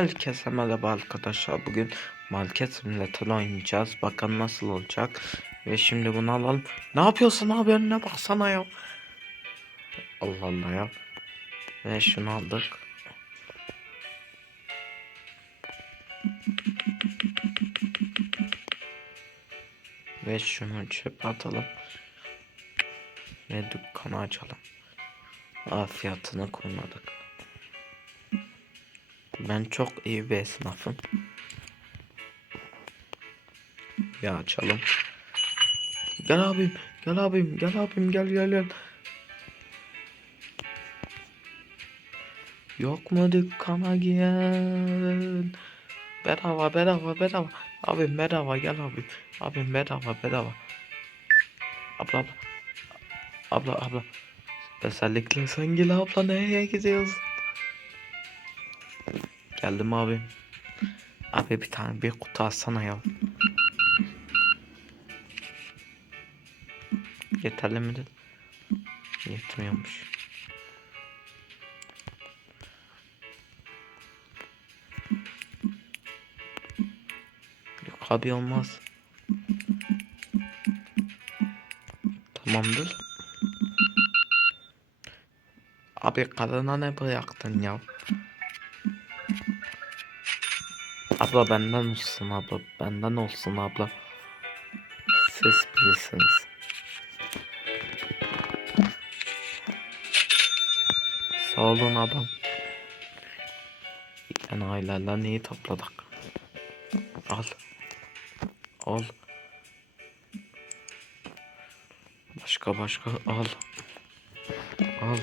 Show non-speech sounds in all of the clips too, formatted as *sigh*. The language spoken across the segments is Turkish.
Herkese merhaba arkadaşlar. Bugün market simülatör oynayacağız. Bakalım nasıl olacak. Ve şimdi bunu alalım. Ne yapıyorsun abi önüne baksana ya. Allah Allah ya. Ve şunu aldık. Ve şunu çöpe atalım. Ve dükkanı açalım. Aa fiyatını koymadık. Ben çok iyi bir esnafım. Ya açalım. Gel abim, gel abim, gel abim, gel gel gel. Yok mu dükkana giyen? Bedava, bedava, bedava. Abim bedava, gel abim. Abim bedava, bedava. Abla, abla. Abla, abla. Özellikle sen gel abla nereye gidiyorsun? Geldim abi. Abi bir tane bir kutu alsana ya. Yeterli mi? Yetmiyormuş. Yok abi olmaz. Tamamdır. Abi kadına ne bıraktın ya? Abla benden olsun abla. Benden olsun abla. Siz bilirsiniz. Sağ olun adam. Yani ailelerle neyi topladık? Al. Al. Başka başka al. Al.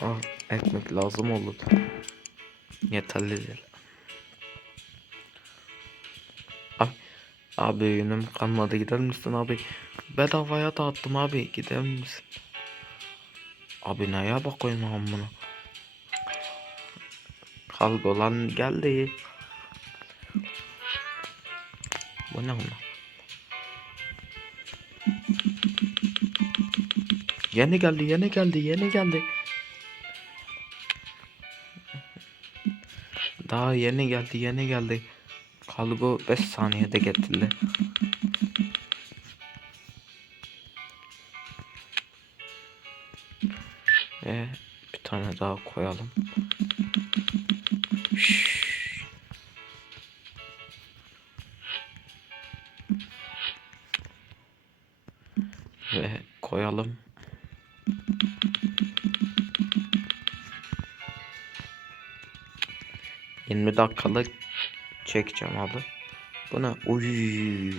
Al. Ekmek lazım olur. Yeterli değil. Abi yünüm kanmadı gider misin abi? Bedavaya dağıttım abi gider misin? Abi neye bakayım amına? Kargo lan geldi. Bu ne amına? Yeni geldi yeni geldi yeni geldi. Daha yeni geldi yeni geldi. Kargo 5 saniyede getirdi. Ve bir tane daha koyalım. Ve koyalım. Yirmi dakikalık çekeceğim abi. Buna uy.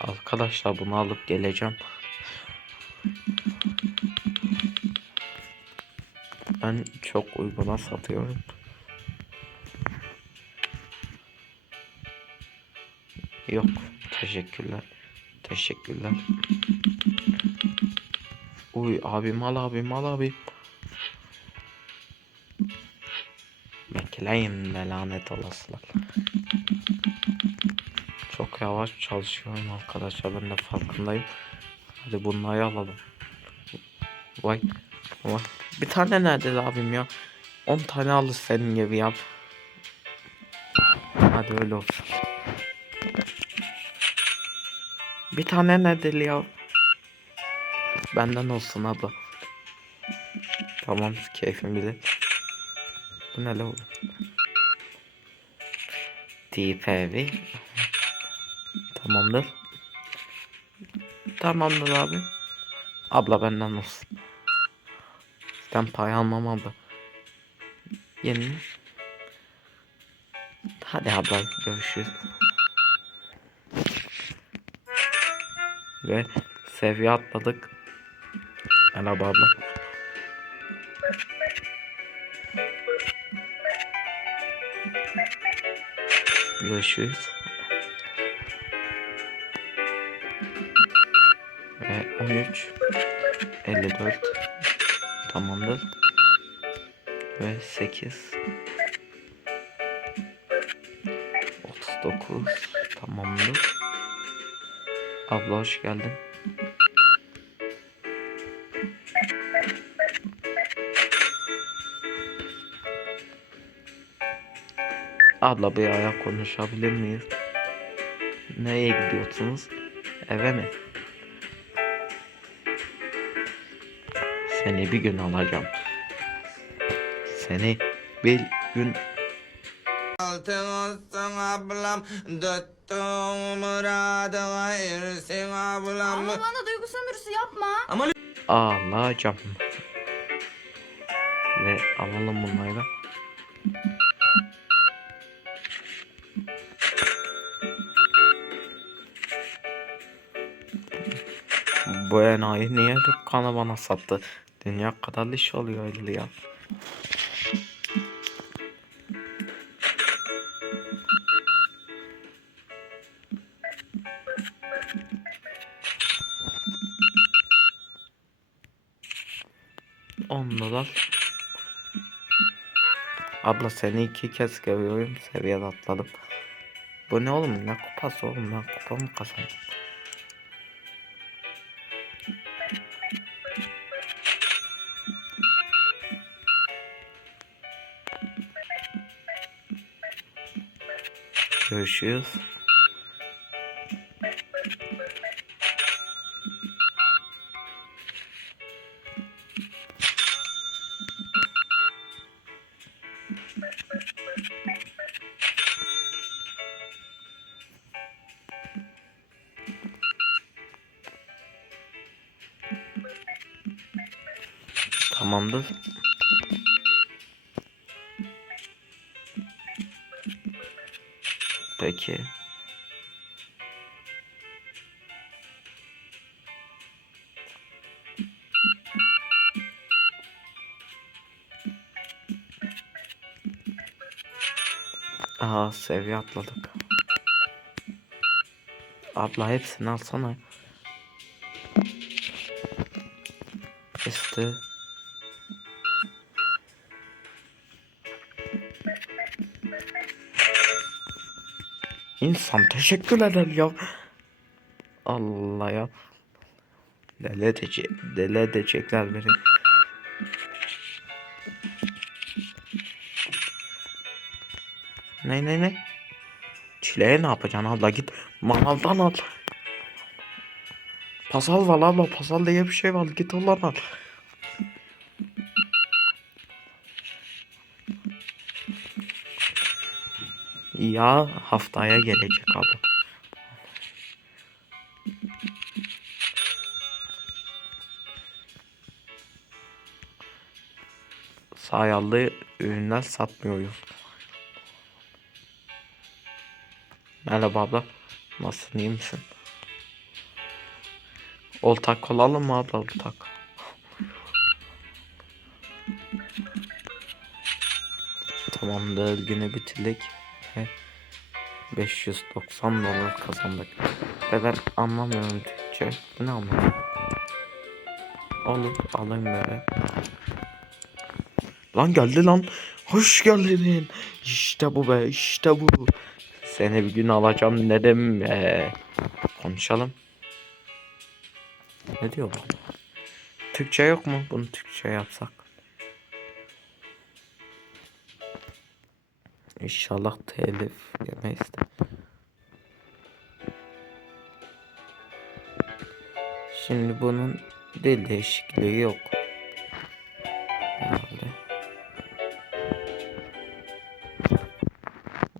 Arkadaşlar bunu alıp geleceğim. Ben çok uyguna satıyorum. Yok. Teşekkürler. Teşekkürler. Uy abi mal abi mal abi. Bekleyin be lanet olasılar. Çok yavaş çalışıyorum arkadaşlar ben de farkındayım. Hadi bunları alalım. Vay. Vay. Bir tane nerede abim ya? 10 tane alır senin gibi yap. Hadi öyle olsun. Bir tane nerede ya? Benden olsun abla. Tamam keyfim bilir. Bu ne la oğlum? Heavy. Tamamdır. Tamamdır abi. Abla benden olsun. Ben pay almam abla. Yeni. Hadi abla görüşürüz. Ve seviye atladık. Merhaba abla. Görüşürüz. Ve 13 54 tamamdır. Ve 8 39 tamamdır. Abla hoş geldin. Abla bir ara konuşabilir miyiz? Nereye gidiyorsunuz? Eve mi? Seni bir gün alacağım. Seni bir gün Altın olsun ablam, tuttuğum muradıma ersin ablam. Ama bana duygu sömürüsü yapma. Ama alacağım. Ve alalım bunları Bu enayi niye dükkanı bana sattı? Dünya kadar iş oluyor öyle ya. On. Abla seni iki kez görüyorum seviyede atladım. Bu ne oğlum ne kupası oğlum ben kupa mı kazandım? Görüşürüz. Tamamdır. Peki. Aa seviye atladık. Abla hepsini alsana. İşte. İnsan teşekkür eder ya. Allah ya. Deli edecek, deli edecekler beni. Ne ne ne? Çileğe ne yapacaksın abla git manavdan al. Pasal var abla pasal diye bir şey var git ondan al. Ya haftaya gelecek abla. Sayallı ürünler satmıyoruz. Merhaba abla. Nasılsın iyi misin? Oltak olalım mı abla oltak? Tamamdır günü bitirdik. Ve 590 dolar kazandık. Ve ben anlamıyorum Türkçe. Bu ne anlamı? Olur alayım böyle. Lan geldi lan. Hoş geldin. İşte bu be işte bu. Seni bir gün alacağım dedim be. Konuşalım. Ne diyor bu? Türkçe yok mu? Bunu Türkçe yapsak. İnşallah telif yemeyiz de. Şimdi bunun dil değişikliği yok. Herhalde.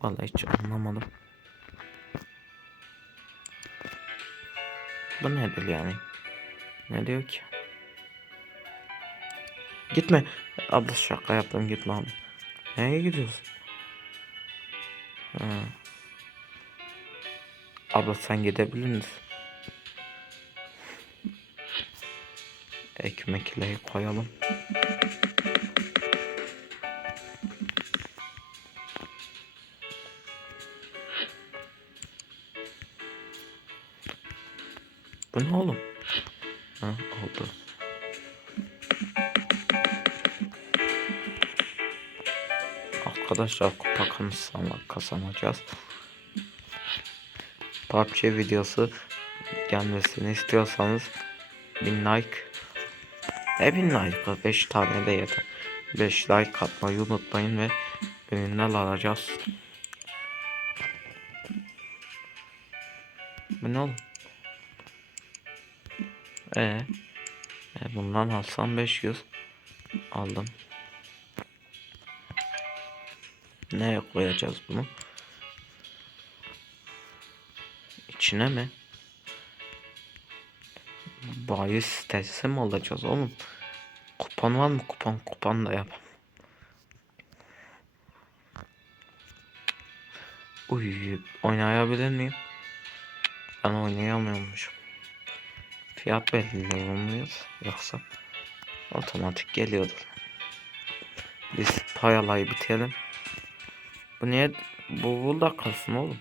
Vallahi hiç anlamadım. Bu nedir yani? Ne diyor ki? Gitme. Abla şaka yaptım gitme abi. Nereye gidiyorsun? Ha. Abla sen gidebilir misin? Ekmekleri koyalım. Bu ne oğlum? arkadaşlar kupa kazanacağız. PUBG videosu gelmesini istiyorsanız 1000 like e 1000 like 5 tane de yeter. 5 like atmayı unutmayın ve benimle alacağız. Bu ne oğlum? E, e bundan alsam 500 aldım. Neye koyacağız bunu? İçine mi? Bayi sitesi mi olacağız oğlum? Kupon var mı? Kupon kupon da yap. Uy, oynayabilir miyim? Ben oynayamıyormuşum. Fiyat belirliyor muyuz? Yoksa otomatik geliyordur. Biz payalayı bitirelim. Bu niye bu burada kalsın oğlum?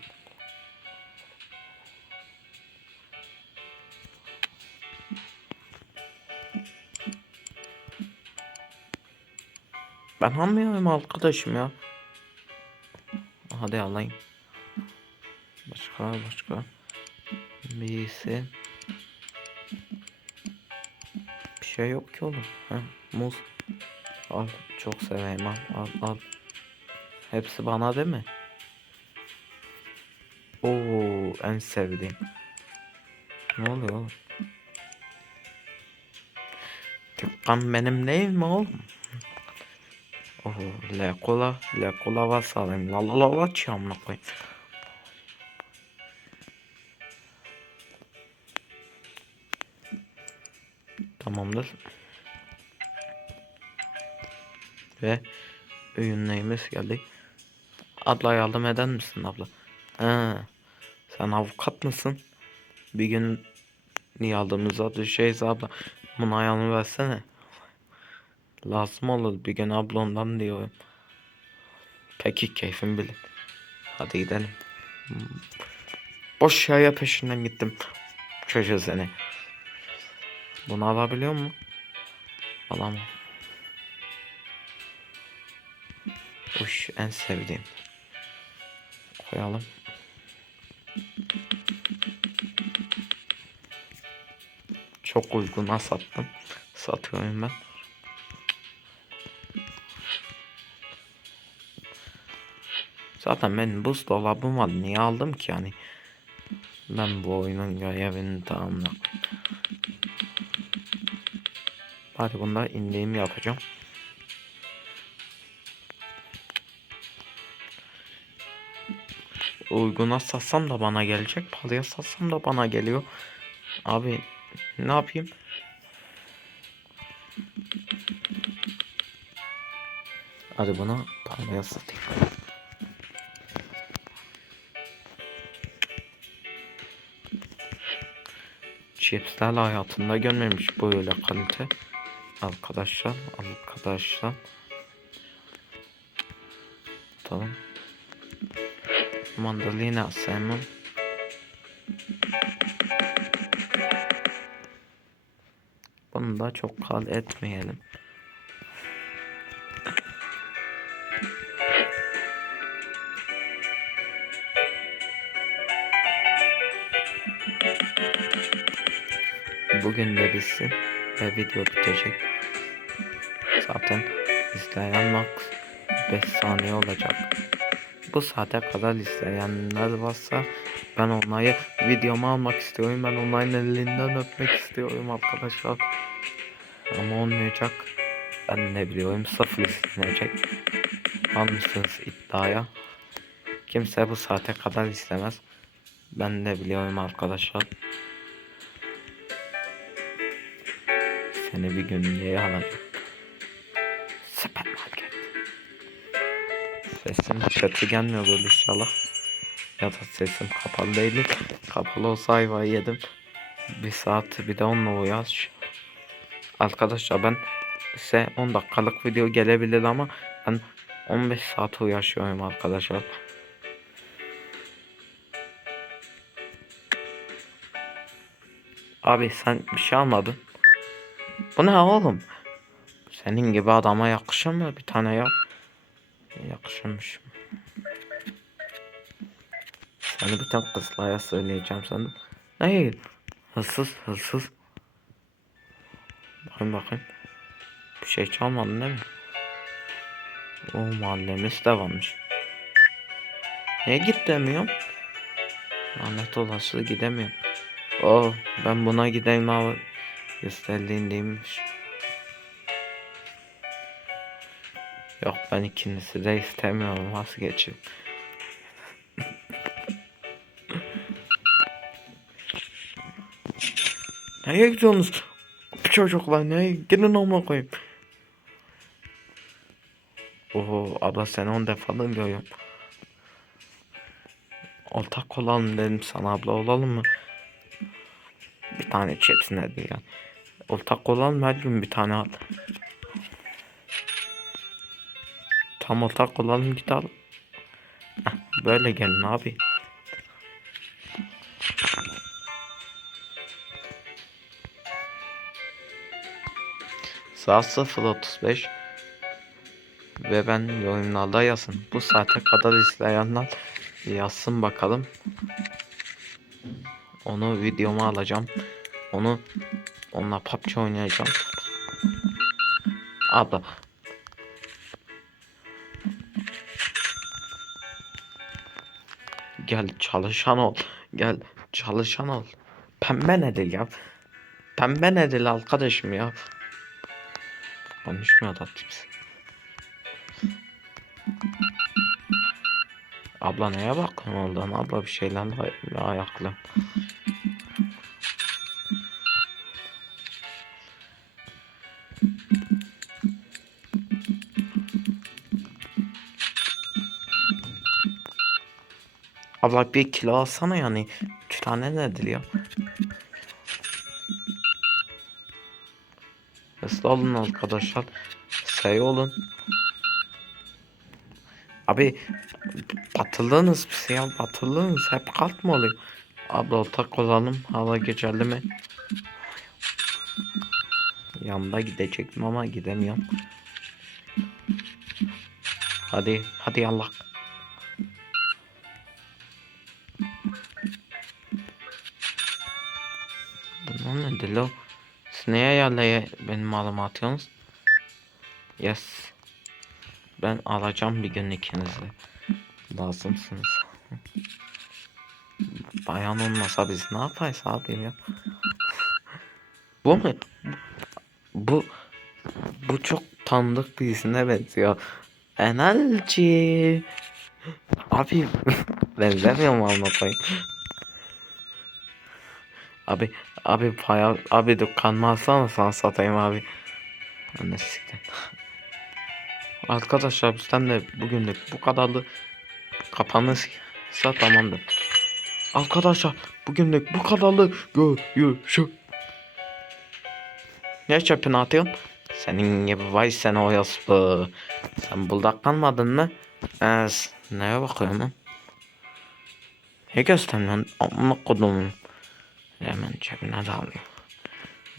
Ben anlamıyorum arkadaşım ya. Hadi alayım. Başka başka. Birisi. Bir şey yok ki oğlum. Ha, muz. Al çok seveyim al al al. Hepsi bana değil mi? Oo en sevdiğim. Ne oluyor oğlum? Dükkan benim değil mi oğlum? Oho, le kola, le kola varsa alayım. La la la la çamına koyayım. Tamamdır. Ve ürünlerimiz geldi. Abla yardım eder misin abla? Ha, sen avukat mısın? Bir gün yardımımıza düşeceğiz abla. Bunu ayağını versene. Lazım olur bir gün ablamdan diyorum. Peki keyfim bilir. Hadi gidelim. Boş yaya peşinden gittim. Çocuğu seni. Bunu alabiliyor mu? Alamam. Uş en sevdiğim. Koyalım. Çok uyguna sattım. Satıyorum ben. Zaten benim buzdolabım var. Niye aldım ki yani? Ben bu oyunun görevini tamamladım. Bari bunda indiğimi yapacağım. Uyguna satsam da bana gelecek. Pahalıya satsam da bana geliyor. Abi ne yapayım? Hadi bunu pahalıya satayım. Chipsler hayatında görmemiş böyle kalite. Arkadaşlar, arkadaşlar. Tamam. Mandalina sevmem. Bunu da çok kal etmeyelim. Bugün de bitsin ve video bitecek. Zaten izleyen max 5 saniye olacak. Bu saate kadar izleyenler varsa ben onları videoma almak istiyorum. Ben onların elinden öpmek istiyorum arkadaşlar. Ama olmayacak. Ben ne biliyorum sıfır izlenecek. Almışsınız iddiaya. Kimse bu saate kadar izlemez. Ben de biliyorum arkadaşlar. Seni bir günlüğe alacağım. Süpermarket. Sesim kötü gelmiyordur inşallah. Ya da sesim kapalı değil. Kapalı olsa ayvayı yedim. Bir saat bir de onunla uyaş. Arkadaşlar ben size 10 dakikalık video gelebilir ama ben 15 saat uğraşıyorum arkadaşlar. Abi sen bir şey almadın. Bu ne oğlum? Senin gibi adama yakışır mı bir tane ya? Yakışırmış. Seni bir tane kızlaya söyleyeceğim sandım. Hayır. Hırsız hırsız. Bakayım bakayım. Bir şey çalmadın değil mi? O mahallemiz de varmış. Niye git demiyorum? Lanet olası gidemiyorum. Oh ben buna gideyim abi. Gösterdiğindeymiş. Yok ben ikincisi de istemiyorum vazgeçeyim. Nereye gidiyorsunuz? Çocuklar nereye? Gelin ama koyayım. Oho abla seni on defadan görüyorum. Ortak olalım dedim sana abla olalım mı? Bir tane chips nedir ya? Ortak olalım her gün bir tane al. Tam ortak olalım. Heh, böyle gelin abi. Saat 0.35 ve ben yorumlarda yazın. Bu saate kadar izleyenler yazsın bakalım. Onu videoma alacağım. Onu onunla PUBG oynayacağım. Abla. Gel çalışan ol. Gel çalışan ol. Pembe nedir ya? Pembe nedir arkadaşım ya? Konuşmuyor da tips. Abla neye bakıyorsun oradan? Abla bir şeylerle ayaklı. Abla bir kilo alsana yani. Üç tane nedir ya? Hızlı olun arkadaşlar. Sayı olun. Abi batıldınız bir şey ya batıldınız hep kalt mı oluyor? Abla ortak olalım hava geçerli mi? Yanında gidecektim ama gidemiyorum. Hadi hadi yallah. Bunlar nedir lo? Siz neye yerleye benim malımı atıyorsunuz? Yes. Ben alacağım bir gün ikinizi. Lazımsınız. Bayan olmasa biz ne yapayız abi ya? Bu mu? Bu bu çok tanıdık birisine benziyor. Enerji. Abi *laughs* benzemiyor mu anlatayım? Abi abi paya abi dükkanımı alsana sana satayım abi. Annesi Arkadaşlar bizden de bugünlük bu kadarlı kapanırsa tamamdır. Arkadaşlar bugünlük bu kadarlı görüşürüz. Ne çöpünü atıyorsun? Senin gibi vay sen o yaslı. Sen buldaklanmadın mı? Ee, neye bakıyorsun lan? Ne gösteriyorsun? Amına kodumun. Hemen cebine de alıyor.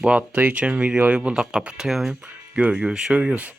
Bu attığı için videoyu burada kapatıyorum. Görüşürüz.